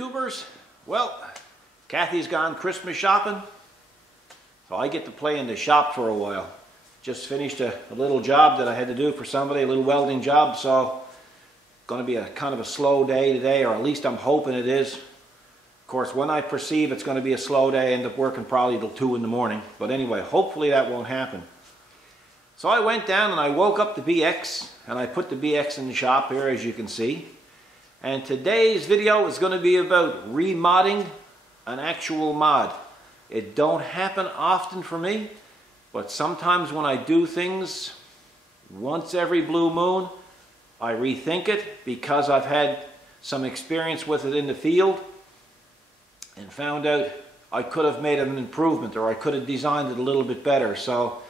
YouTubers, well, Kathy's gone Christmas shopping, so I get to play in the shop for a while. Just finished a little job that I had to do for somebody, a little welding job, so going to be a kind of a slow day today, or at least I'm hoping it is. Of course, when I perceive it's going to be a slow day, I end up working probably till 2 in the morning. But anyway, hopefully that won't happen. So I went down and I woke up the BX, and I put the BX in the shop here, as you can see. And today's video is going to be about remodding an actual mod. It don't happen often for me, but sometimes when I do things once every blue moon, I rethink it because I've had some experience with it in the field and found out I could have made an improvement, or I could have designed it a little bit better. So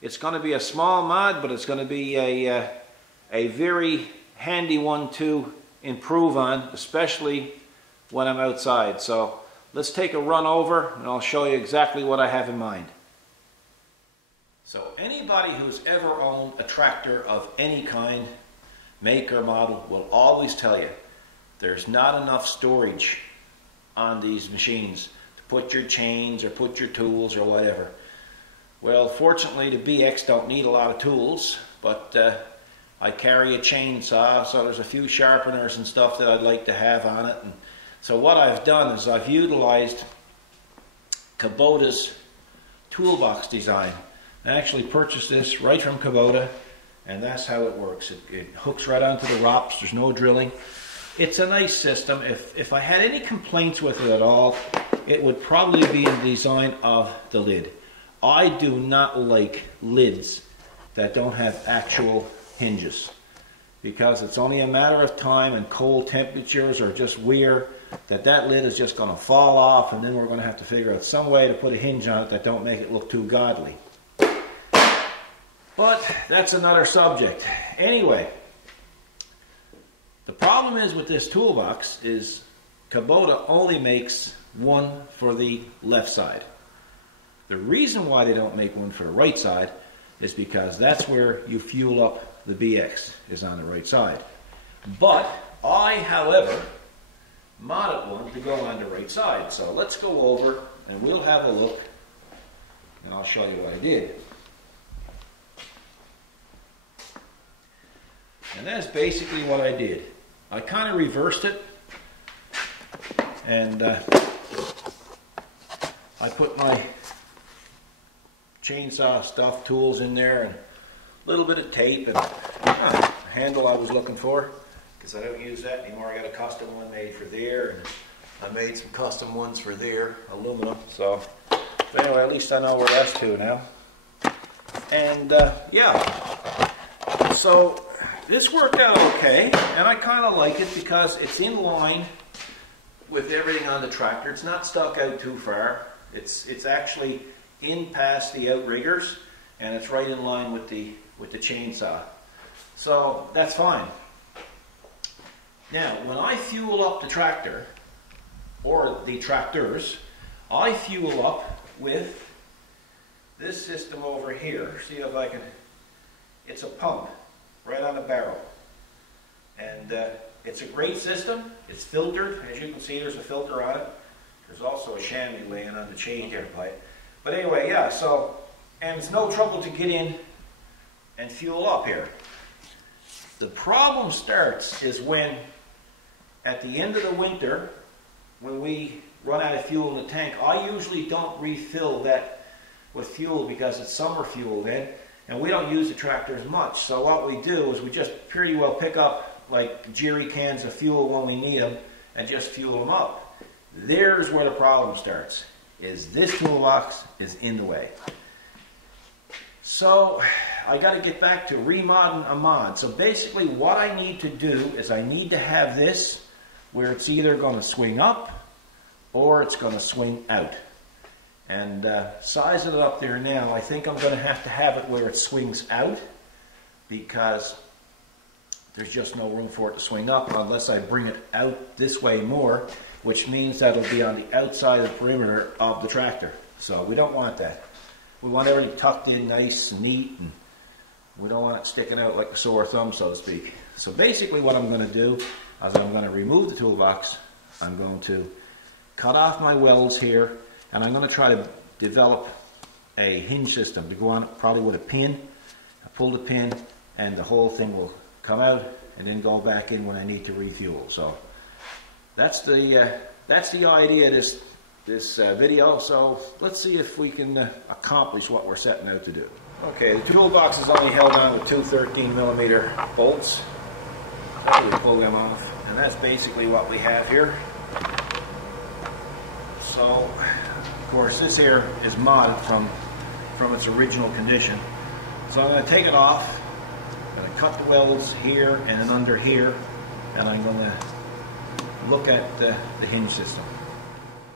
it's going to be a small mod, but it's going to be a very handy one to improve on, especially when I'm outside. So let's take a run over and I'll show you exactly what I have in mind. So anybody who's ever owned a tractor of any kind, make or model, will always tell you there's not enough storage on these machines to put your chains or put your tools or whatever. Well, fortunately the BX don't need a lot of tools, but I carry a chainsaw, so there's a few sharpeners and stuff that I'd like to have on it. And so what I've done is I've utilized Kubota's toolbox design. I actually purchased this right from Kubota, and that's how it works. It hooks right onto the ROPS. There's no drilling. It's a nice system. If I had any complaints with it at all, it would probably be in the design of the lid. I do not like lids that don't have actual hinges, because it's only a matter of time, and cold temperatures are just weird, that lid is just going to fall off, and then we're going to have to figure out some way to put a hinge on it that don't make it look too godly. But that's another subject. Anyway, the problem is with this toolbox is Kubota only makes one for the left side. The reason why they don't make one for the right side is because that's where you fuel up the BX, is on the right side. But I, however, modded one to go on the right side. So let's go over and we'll have a look, and I'll show you what I did. And that's basically what I did. I kind of reversed it, and I put my chainsaw stuff tools in there, and a little bit of tape, and a handle I was looking for, because I don't use that anymore. I got a custom one made for there, and I made some custom ones for there, aluminum. So anyway, at least I know where that's to now. And yeah, so this worked out okay, and I kind of like it because it's in line with everything on the tractor. It's not stuck out too far. It's actually in past the outriggers, and it's right in line with the chainsaw. So that's fine. Now, when I fuel up the tractor, or the tractors, I fuel up with this system over here. See if I can, it's a pump right on the barrel, and it's a great system. It's filtered. As you can see, there's a filter on it. There's also a chamois laying on the change air pipe. But anyway, yeah, so, and it's no trouble to get in and fuel up here. The problem starts is when, at the end of the winter, when we run out of fuel in the tank, I usually don't refill that with fuel because it's summer fuel then, and we don't use the tractor as much. So what we do is we just pretty well pick up like jerry cans of fuel when we need them and just fuel them up. There's where the problem starts, is this toolbox is in the way. So I got to get back to remodding a mod. So basically what I need to do is I need to have this where it's either going to swing up or it's going to swing out. And sizing it up there now, I think I'm going to have it where it swings out, because there's just no room for it to swing up unless I bring it out this way more, which means that it'll be on the outside of the perimeter of the tractor. So we don't want that. We want everything tucked in nice and neat, and we don't want it sticking out like a sore thumb, so to speak. So basically what I'm going to do is I'm going to remove the toolbox, I'm going to cut off my welds here, and I'm going to try to develop a hinge system to go on probably with a pin. I pull the pin and the whole thing will come out and then go back in when I need to refuel. So that's the idea of this video. So let's see if we can accomplish what we're setting out to do. Okay, the toolbox is only held on with two 13mm bolts. So we pull them off, and that's basically what we have here. So of course this here is modded from its original condition. So I'm going to take it off. I'm going to cut the welds here and then under here, and I'm going to look at the hinge system.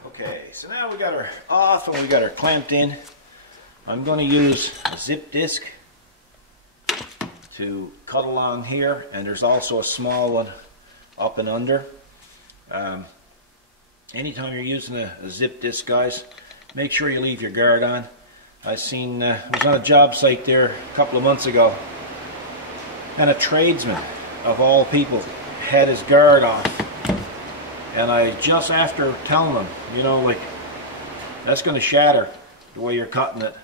Okay, so now we got her off and we got her clamped in. I'm going to use a zip disc to cut along here, and there's also a small one up and under. Anytime you're using a zip disc, guys, make sure you leave your guard on. I was on a job site there a couple of months ago, and a tradesman of all people had his guard off, and I just after telling him, you know, like, that's going to shatter the way you're cutting it.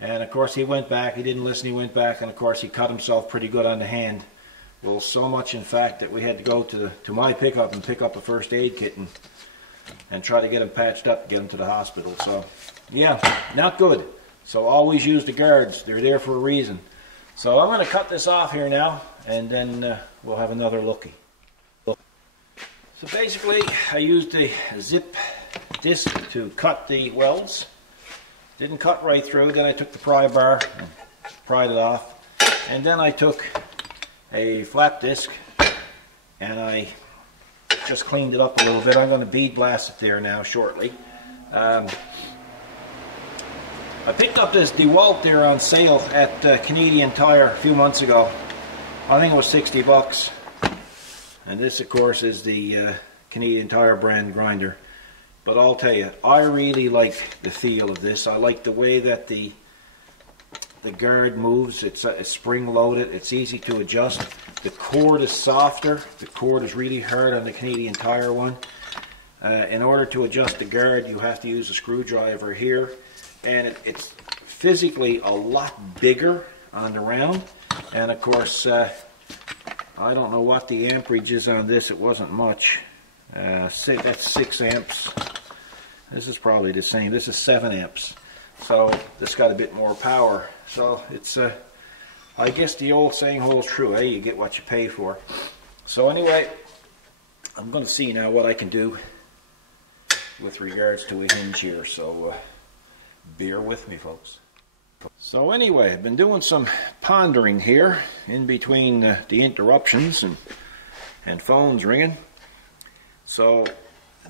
And of course he went back, he didn't listen, he went back, and of course he cut himself pretty good on the hand. Well, so much in fact that we had to go to my pickup and pick up a first aid kit and try to get him patched up, get him to the hospital. So yeah, not good. So always use the guards, they're there for a reason. So I'm going to cut this off here now, and then we'll have another looky. So basically I used the zip disc to cut the welds. Didn't cut right through. Then I took the pry bar and pried it off, and then I took a flat disc and I just cleaned it up a little bit. I'm going to bead blast it there now shortly. I picked up this DeWalt there on sale at Canadian Tire a few months ago. I think it was 60 bucks. And this of course is the Canadian Tire brand grinder. But I'll tell you, I really like the feel of this. I like the way that the guard moves. It's spring loaded. It's easy to adjust. The cord is softer. The cord is really hard on the Canadian Tire one. In order to adjust the guard, you have to use a screwdriver here. And it's physically a lot bigger on the round. And of course, I don't know what the amperage is on this. It wasn't much. That's 6 amps. This is probably the same. This is 7 amps. So this got a bit more power. So it's, I guess the old saying holds true. You get what you pay for. So anyway, I'm going to see now what I can do with regards to a hinge here. So bear with me, folks. So anyway, I've been doing some pondering here in between the interruptions and phones ringing. So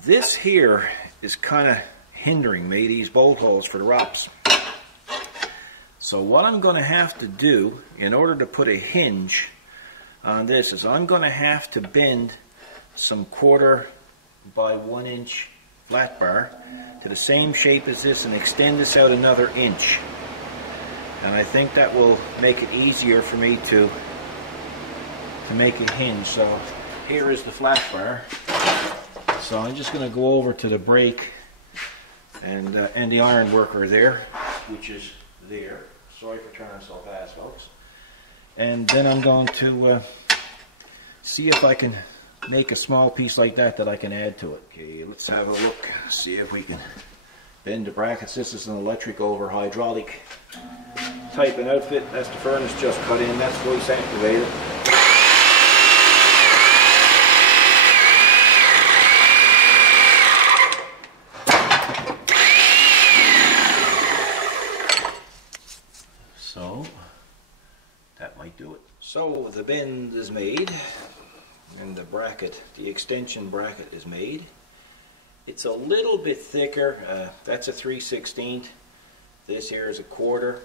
this here is kind of hindering me, these bolt holes for the ROPS. So what I'm going to have to do in order to put a hinge on this is I'm going to have to bend some 1/4 by 1 inch flat bar to the same shape as this and extend this out another inch. And I think that will make it easier for me to make a hinge. So here is the flat bar. So I'm just going to go over to the brake and the iron worker there, which is there. Sorry for turning so fast, folks. And then I'm going to see if I can make a small piece like that I can add to it. Okay, let's have a look, see if we can bend the brackets. This is an electric over hydraulic type of outfit. That's the furnace just cut in. That's voice activated. So that might do it. So the bend is made, and the bracket, the extension bracket is made. It's a little bit thicker. That's a 3/16. This here is a 1/4,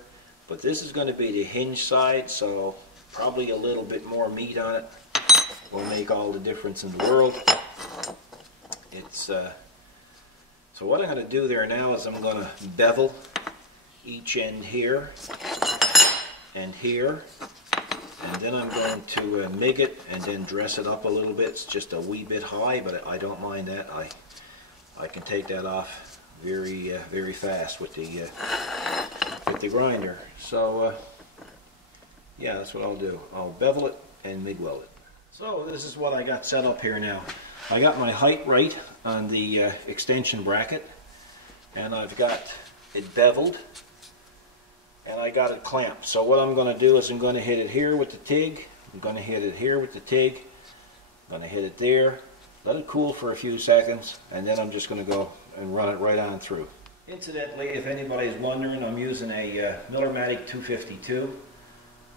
but this is going to be the hinge side, so probably a little bit more meat on it will make all the difference in the world. It's so what I'm going to do there now is I'm going to bevel each end here and here, And then I'm going to MIG it and then dress it up a little bit. It's just a wee bit high, but I don't mind that. I can take that off very very fast with the grinder. So yeah, that's what I'll do. I'll bevel it and MIG weld it. So this is what I got set up here now. I got my height right on the extension bracket, and I've got it beveled, and I got it clamped. So what I'm going to do is I'm going to hit it here with the TIG, I'm going to hit it here with the TIG, I'm going to hit it there, let it cool for a few seconds, and then I'm just going to go and run it right on through. Incidentally, if anybody's wondering, I'm using a Millermatic 252.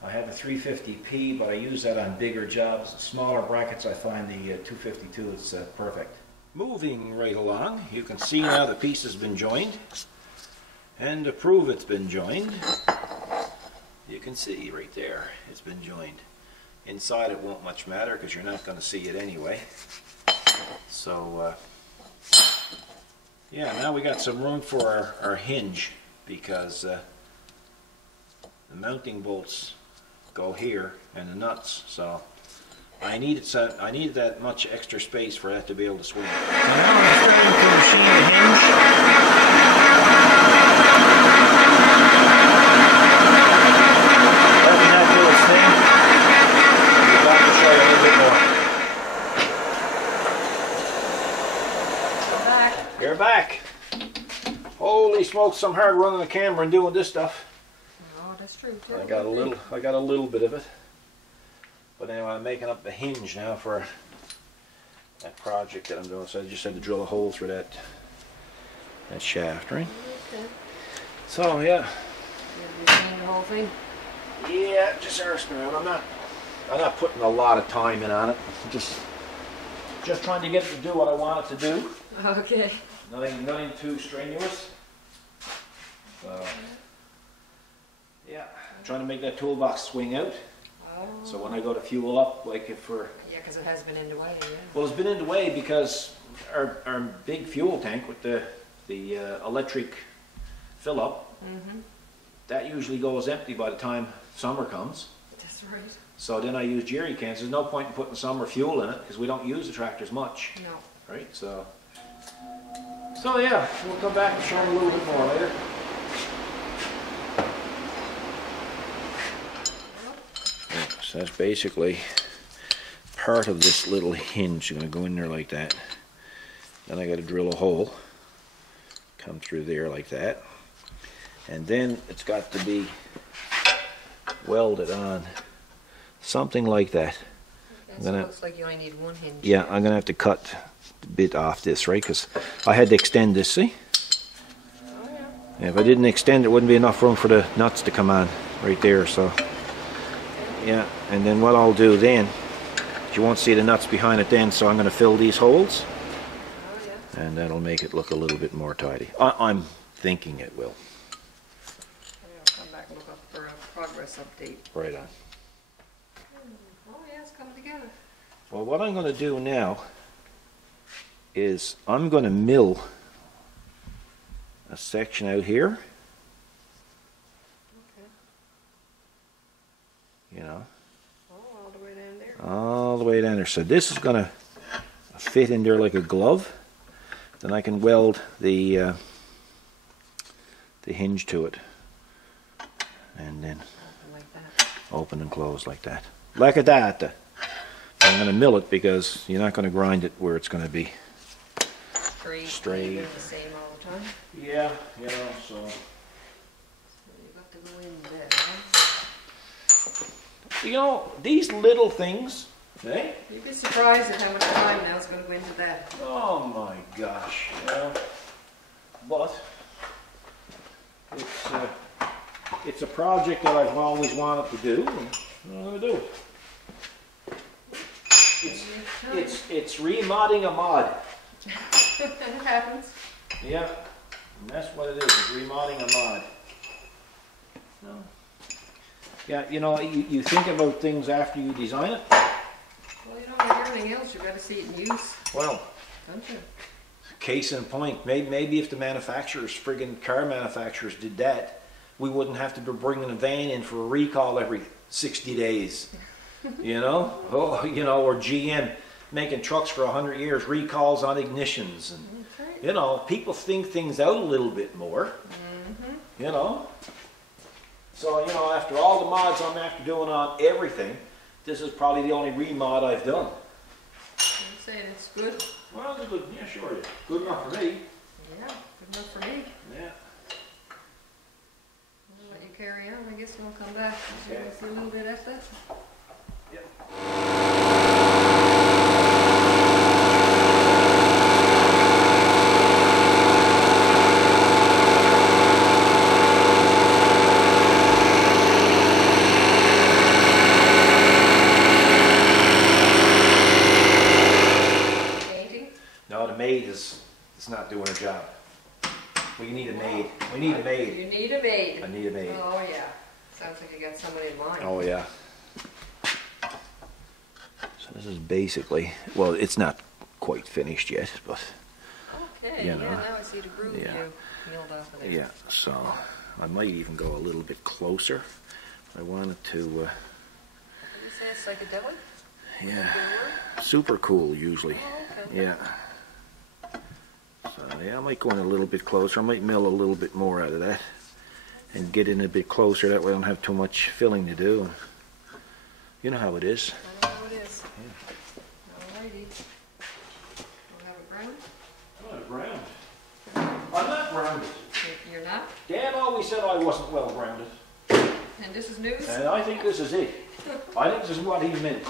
I have a 350p, but I use that on bigger jobs. Smaller brackets, I find the 252 is perfect. Moving right along, you can see now the piece has been joined. And to prove it's been joined, you can see right there, it's been joined. Inside it won't much matter because you're not going to see it anyway. So, yeah, now we got some room for our hinge, because the mounting bolts go here and the nuts, so I needed that much extra space for that to be able to swing. So now I'm starting to machine the hinge. Letting that do its thing. We're about to show you a little bit more. We're back. Holy smokes, I'm hard running the camera and doing this stuff. That's true. I got a little bit of it, but anyway, I'm making up the hinge now for that project that I'm doing. So I just had to drill a hole through that shaft, right? Okay. So yeah. You clean the whole thing? Yeah, just arsing around. I'm not putting a lot of time in on it. I'm just trying to get it to do what I want it to do. Okay. Nothing too strenuous. So. Yeah, I'm trying to make that toolbox swing out. Oh. So when I go to fuel up, like if we're... Yeah, because it has been in the way, yeah. Well, it's been in the way because our big fuel tank with the electric fill-up, that usually goes empty by the time summer comes. That's right. So then I use jerry cans. There's no point in putting summer fuel in it because we don't use the tractors much. No. Right, so yeah, we'll come back and show them a little bit more later. So that's basically part of this little hinge. You're going to go in there like that. Then I got to drill a hole, come through there like that, and then it's got to be welded on, something like that. So it looks like you only need one hinge. Yeah, I'm going to have to cut a bit off this, right? Because I had to extend this. See? Oh yeah. And if I didn't extend it, wouldn't be enough room for the nuts to come on right there. So. Yeah, and then what I'll do then, you won't see the nuts behind it then, so I'm going to fill these holes, and that'll make it look a little bit more tidy. I'm thinking it will. I'll come back and look up for a progress update. Right on. Oh yeah, it's coming together. Well, what I'm going to do now is I'm going to mill a section out here. You know, all the way down there. All the way down there. So this is going to fit in there like a glove. Then I can weld the hinge to it, and then open and close like that. Like a that. I'm going to mill it because you're not going to grind it where it's going to be straight. The same all the time. Yeah, you know, so. You've got to go in there. You know, these little things, eh? You'd be surprised at how much time now is going to go into that. Oh my gosh, you know. But it's a project that I've always wanted to do, and I'm going to do it. It's remodding a mod. It happens. Yeah, and that's what it is. It's remodding a mod. No. Yeah, you know, you think about things after you design it. Well, you know, like everything else, you've got to see it in use. Well, don't you? Case in point, maybe if the manufacturers, friggin' car manufacturers did that, we wouldn't have to be bringing a van in for a recall every 60 days. You know, oh, you know, or GM making trucks for 100 years, recalls on ignitions, and you know, people think things out a little bit more. You know, so you know, after all the mods I'm after doing on everything, this is probably the only remod I've done. I'm saying it's good. Well, it's good. Yeah, sure. Good enough for me. Yeah, good enough for me. Yeah. I'll let you carry on. I guess we'll come back and Okay. see a little bit after that. Yep. Painting? No, the maid is not doing her job. We need a maid. We need a maid. You need a maid. I need a maid. Oh yeah. Sounds like you got somebody in mind. Oh yeah. So this is basically, well, it's not quite finished yet, but Okay, you know, yeah, now I see the groove yeah. you peeled off of there. yeah. So I might even go a little bit closer. I wanted to, What do you say, it's psychedelic? yeah, Good word? super cool usually. Oh, okay. Yeah. So yeah, I might go in a little bit closer. I might mill a little bit more out of that and get in a bit closer. That way I don't have too much filling to do. You know how it is. I know how it is. Alrighty. We'll have it ground? I'm not grounded. I'm not grounded. You're not? Dad always said I wasn't well grounded. And this is news? And I think this is it. I think this is what he meant.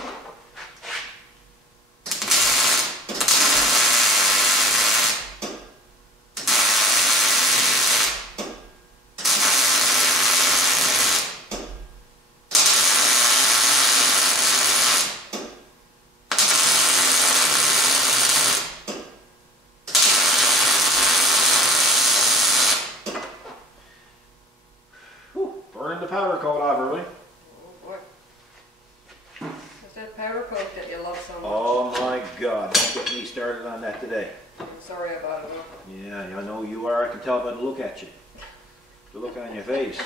Burn the powder coat off early. Oh boy. It's that powder coat that you love so much. Oh my God, don't get me started on that today. I'm sorry about it. Will. Yeah, I know you are. I can tell by the look at you. The look on your face.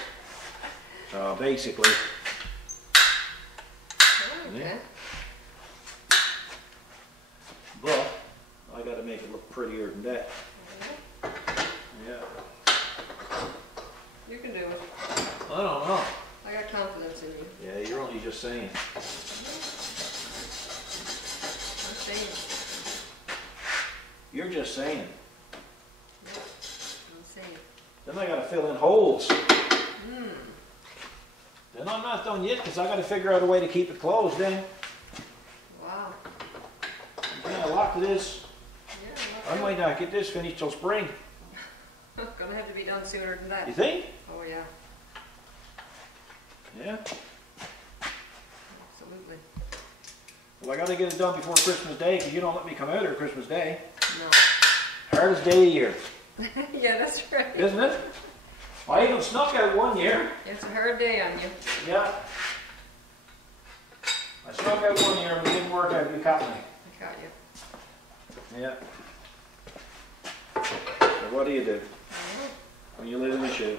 So basically, Oh, okay. Yeah. but I got to make it look prettier than that. Yeah. You can do it. I don't know. I got confidence in you. Yeah, you're only just saying. I'm saying. You're just saying. Yeah, I'm saying. Then I got to fill in holes. Hmm. Then I'm not done yet because I got to figure out a way to keep it closed then. Wow. Yeah, a lot to this. Yeah, I might not get this finished till spring. Gonna have to be done sooner than that. You think? Oh yeah, Yeah. absolutely. Well, I got to get it done before Christmas Day because you don't let me come out here Christmas Day. No. Hardest day of the year, Yeah, that's right. isn't it? I even snuck out one year. It's a hard day on you. Yeah. I snuck out one year and it didn't work out. You caught me. I got you. Yeah. So what do you do when you live in the shoe?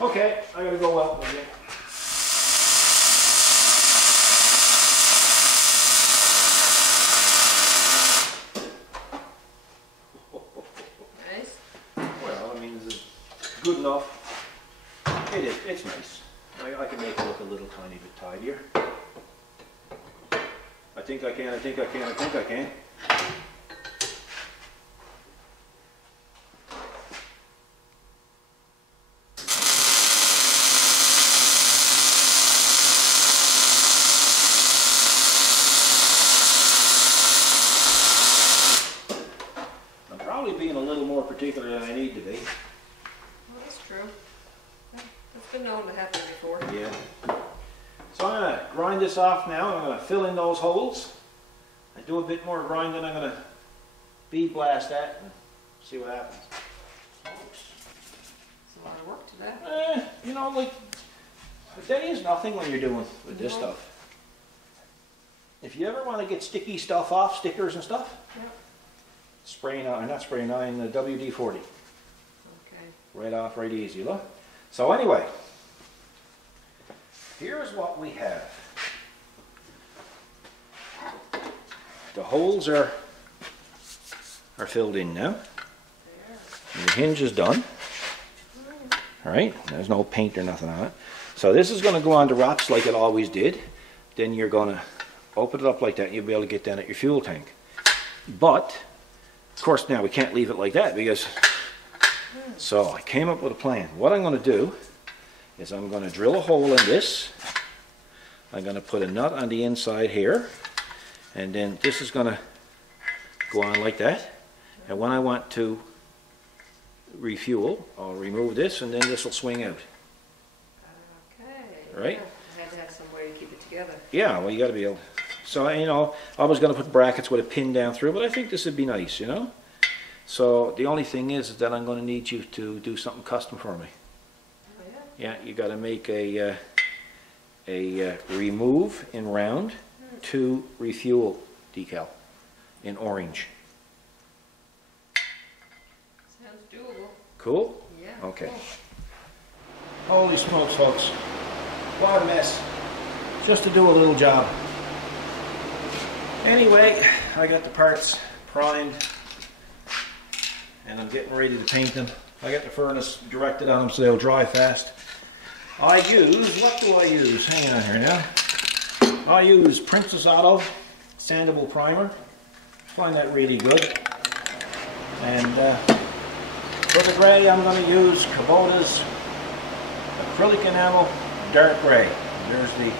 Okay, I gotta go out with you. Nice. Well, I mean, this is good enough. It is. It's nice. I can make it look a little tiny bit tidier. I think I can. I think I can. I think I can. I'm probably being a little more particular than I need to be. Well, that's true. It's been known to happen before. Yeah. So I'm going to grind this off now. I'm going to fill in those holes. I do a bit more grinding. I'm going to bead blast that and see what happens. It's a lot of work to that. You know, like, a day is nothing when you're doing with this No. stuff. If you ever want to get sticky stuff off, stickers and stuff, Yep. spraying iron, not spraying iron, the WD-40. Okay. Right off, right easy, look. So anyway, here's what we have. The holes are filled in now. And the hinge is done. All right, there's no paint or nothing on it. So this is going to go on the wraps like it always did. Then you're going to open it up like that and you'll be able to get down at your fuel tank. But, of course, now we can't leave it like that because... So I came up with a plan. What I'm going to do is I'm going to drill a hole in this. I'm going to put a nut on the inside here. And then this is going to go on like that. And when I want to refuel, I'll remove this and then this will swing out. Okay. Right? I had to have some way to keep it together. Yeah, well you got to be able... So, you know, I was going to put brackets with a pin down through, but I think this would be nice, you know? So the only thing is that I'm going to need you to do something custom for me. Oh, yeah? Yeah, you got to make a remove in round to refuel decal in orange. Sounds doable. Cool? Yeah. Okay. Cool. Holy smokes, folks. What a mess. Just to do a little job. Anyway, I got the parts primed and I'm getting ready to paint them. I got the furnace directed on them so they'll dry fast. I use, what do I use? Hang on here now. I use Princess Auto sandable primer. Find that really good. And for the gray I'm going to use Kubota's acrylic enamel dark gray. There's the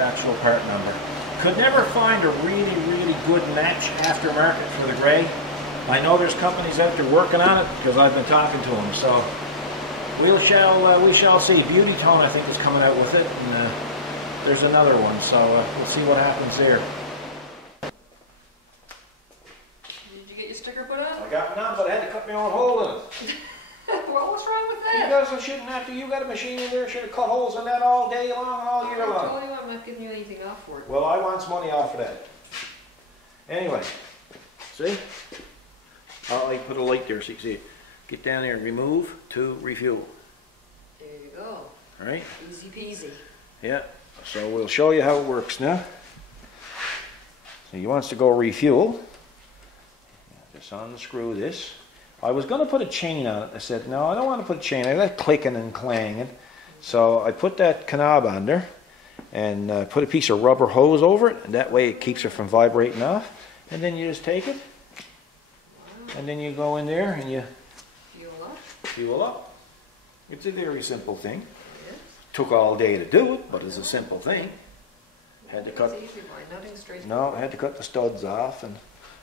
actual part number. Could never find a really good match aftermarket for the gray. I know there's companies out there working on it because I've been talking to them. So we shall see. Beauty Tone I think is coming out with it, and there's another one. So we'll see what happens there. Did you get your sticker put on? I got none, but I had to cut my own hole in it. Well, what's wrong with that? Because I shouldn't have to. You got a machine in there, should have cut holes in that all day long, all year I long. told you I'm not giving you anything off for it. Well, I want some money off of that. Anyway, see? I put a light there so you can see it. Get down there and remove to refuel. There you go. All right? Easy peasy. Yeah. So we'll show you how it works now. So he wants to go refuel. Just unscrew this. I was going to put a chain on it. I said, no, I don't want to put a chain. I like clicking and clanging. So I put that knob on there and put a piece of rubber hose over it. And that way it keeps it from vibrating off. And then you just take it. And then you go in there and you fuel up. It's a very simple thing. Yes. Took all day to do it, but it's a simple thing. Had to cut. It's easy, nothing straight. No, I had to cut the studs off, and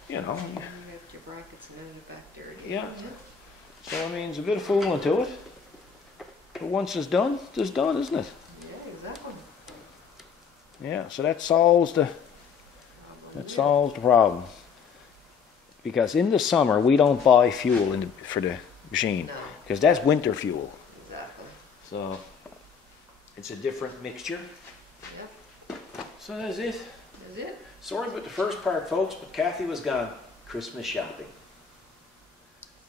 you know. You have your brackets and then your back dirty. Yeah. So I mean, there's a bit of fooling to it. But once it's done, isn't it? Yeah, exactly. Yeah. So that solves the problem. Because in the summer we don't buy fuel for the machine, because that's winter fuel. Exactly. So it's a different mixture. Yep. So that's it. That's it. Sorry about the first part, folks, but Kathy was gone Christmas shopping.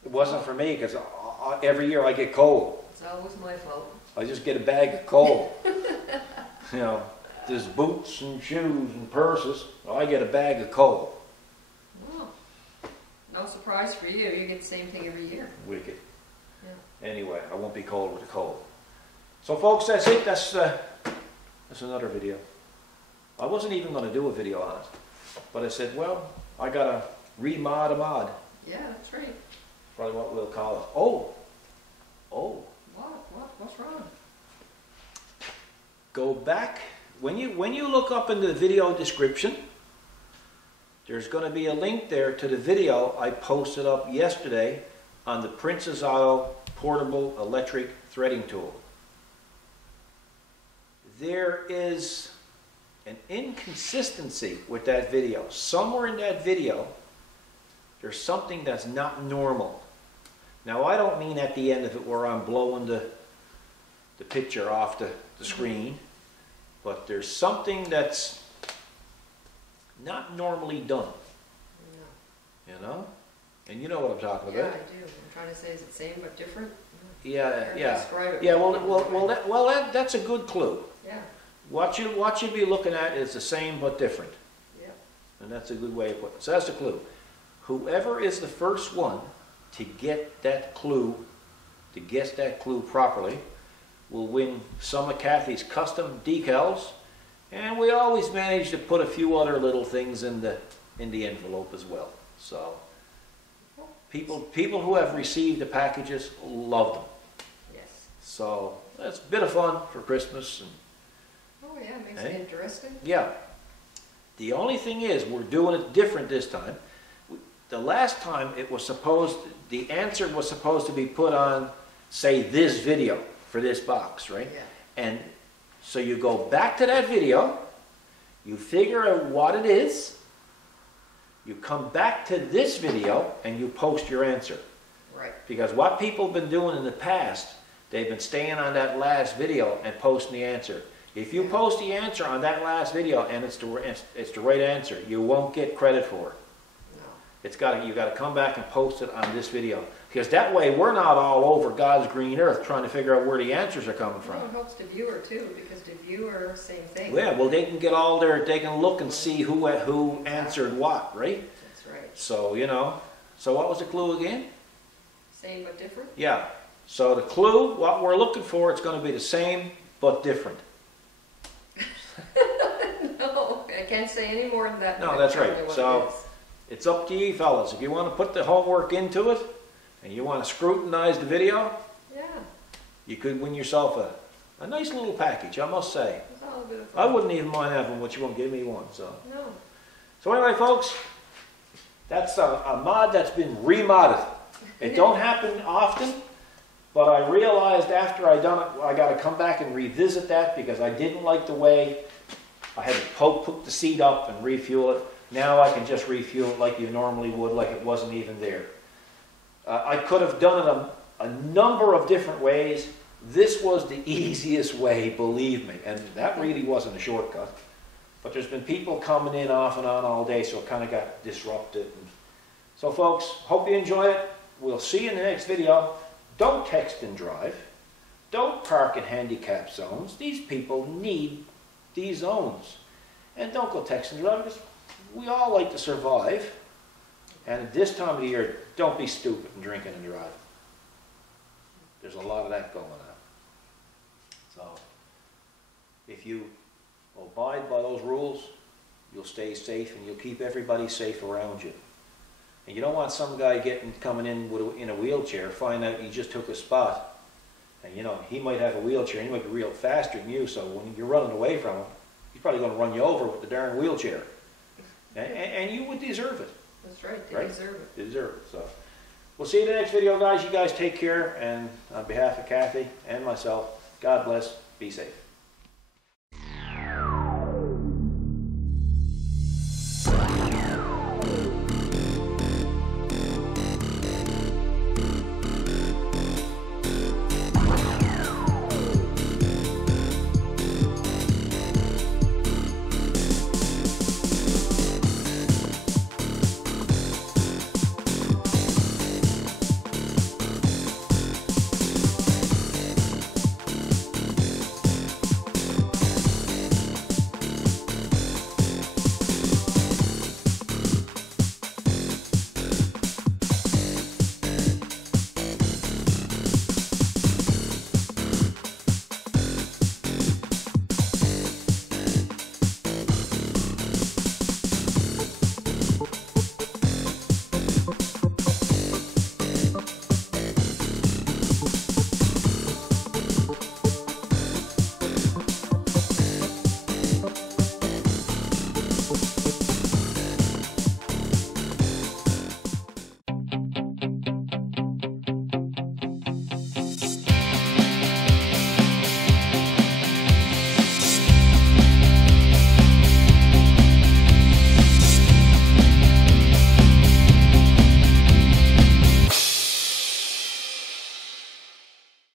It wasn't for me because every year I get coal. It's always my fault. I just get a bag of coal. You know, there's boots and shoes and purses. Well, I get a bag of coal. Well, no surprise for you. You get the same thing every year. Wicked. Yeah. Anyway, I won't be cold with the coal. So, folks, that's it. That's another video. I wasn't even going to do a video on it, but I said, well, I got to remod a mod. Yeah, that's right. Probably what we'll call it. Oh. What's wrong? Go back. When you look up in the video description, there's going to be a link there to the video I posted up yesterday on the Princess Auto portable electric threading tool. There is an inconsistency with that video. Somewhere in that video, there's something that's not normal. Now, I don't mean at the end of it where I'm blowing the picture off the screen, but there's something that's not normally done. Yeah. You know? And you know what I'm talking Yeah, I about. do. I'm trying to say, is it same but different? Yeah, Or yeah. describe it Yeah, with- that's a good clue. Yeah, What you'd be looking at is the same but different. yeah. And that's a good way of putting it. So that's the clue. Whoever is the first one to get that clue, to guess that clue properly, will win some of Kathy's custom decals. And we always manage to put a few other little things in the envelope as well. So people who have received the packages love them. Yes. So that's a bit of fun for Christmas. And Oh, yeah, it makes Hey. it interesting. yeah. The only thing is, we're doing it different this time. The last time the answer was supposed to be put on, say, this video for this box, right? Yeah. And so you go back to that video, you figure out what it is, you come back to this video, and you post your answer. Right. Because what people have been doing in the past, they've been staying on that last video and posting the answer. If you post the answer on that last video and it's the right answer, you won't get credit for it. No. You got to come back and post it on this video, because that way we're not all over God's green earth trying to figure out where the answers are coming from. Well, it helps the viewer too, because the viewer, same thing. Yeah, well, they can get they can look and see who answered what, right? That's right. So so what was the clue again? Same but different? Yeah. So the clue, what we're looking for, it's going to be the same but different. No, I can't say any more than that. No, that's right. Tell me what So- it is. It's up to you fellas. If you want to put the homework into it and you want to scrutinize the video, Yeah, you could win yourself a nice little package, I must say. it's all a bit of I fun. wouldn't even mind having what you won't give me one. No. So anyway, folks, that's a mod that's been remodded. It don't happen often, but I realized after I done it, I got to come back and revisit that, because I didn't like the way I had to hook the seat up and refuel it. Now I can just refuel it like you normally would, like it wasn't even there. I could have done it a number of different ways. This was the easiest way, believe me, and that really wasn't a shortcut. But there's been people coming in off and on all day, so it kind of got disrupted. So folks, hope you enjoy it. We'll see you in the next video. Don't text and drive. Don't park in handicap zones. These people need these zones. And don't go text and drive, because we all like to survive. And at this time of the year, don't be stupid and drinking and driving. There's a lot of that going on. So, if you abide by those rules, you'll stay safe and you'll keep everybody safe around you. And you don't want some guy coming in in a wheelchair, find out he just took a spot. And he might have a wheelchair, he might be real faster than you, so when you're running away from him, he's probably going to run you over with the darn wheelchair. And you would deserve it. That's right, they Right? deserve it. They deserve it. So, we'll see you in the next video, guys. You guys take care, and on behalf of Kathy and myself, God bless, be safe.